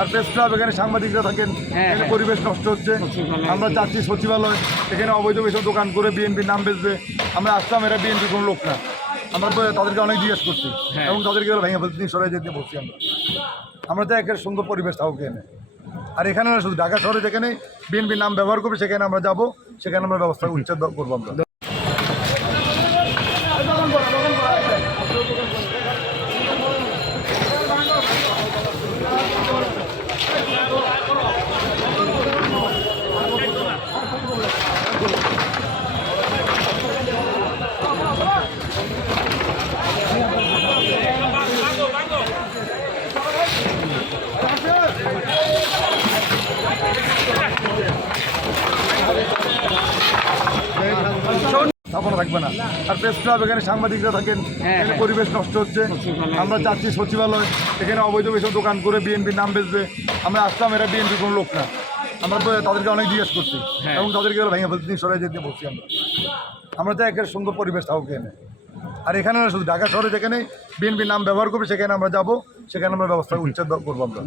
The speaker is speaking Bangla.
আর প্রেস ক্লাব এখানে সাংবাদিকরা থাকেন হ্যাঁ, এখানে হ্যাঁ। পরিবেশ নষ্ট হচ্ছে। আমরা চাচ্ছি সচিবালয় এখানে অবৈধ বিষয় দোকান করে বিএনপির নাম বেঁচবে। আমরা আসলাম এরা বিএনপির কোনো লোক না। আমরা তো তাদেরকে অনেক জিজ্ঞেস করছি হ্যাঁ। এবং তাদেরকে ভেঙে ফেলতে সরাই যেতে বলছি আমরা। আমরা তো একের সুন্দর পরিবেশ থাকুক এখানে আর এখানে না শুধু ঢাকা শহরে যেখানে বিএনপির নাম ব্যবহার করবে সেখানে আমরা যাব সেখানে আমরা ব্যবস্থা উচ্ছেদ করব আমরা। স্থাপনা থাকবে না। আর প্রেস ক্লাব এখানে সাংবাদিকরা থাকেন হ্যাঁ, এখানে হ্যাঁ। পরিবেশ নষ্ট হচ্ছে। আমরা চাচ্ছি সচিবালয় এখানে অবৈধ এসব দোকান করে বিএনপির নাম বেচবে। আমরা আসলাম এরা বিএনপির কোনো লোক না। আমরা তো তাদেরকে অনেক জিজ্ঞেস করছি হ্যাঁ। এবং তাদেরকে ভেঙে ফেলতে সরাই যেতে বলছি আমরা। আমরা তো একের সুন্দর পরিবেশ থাকুক এখানে আর এখানে না শুধু ঢাকা শহরে যেখানে বিএনপির নাম ব্যবহার করবে সেখানে আমরা যাব সেখানে আমরা ব্যবস্থা উচ্ছেদ করব আমরা।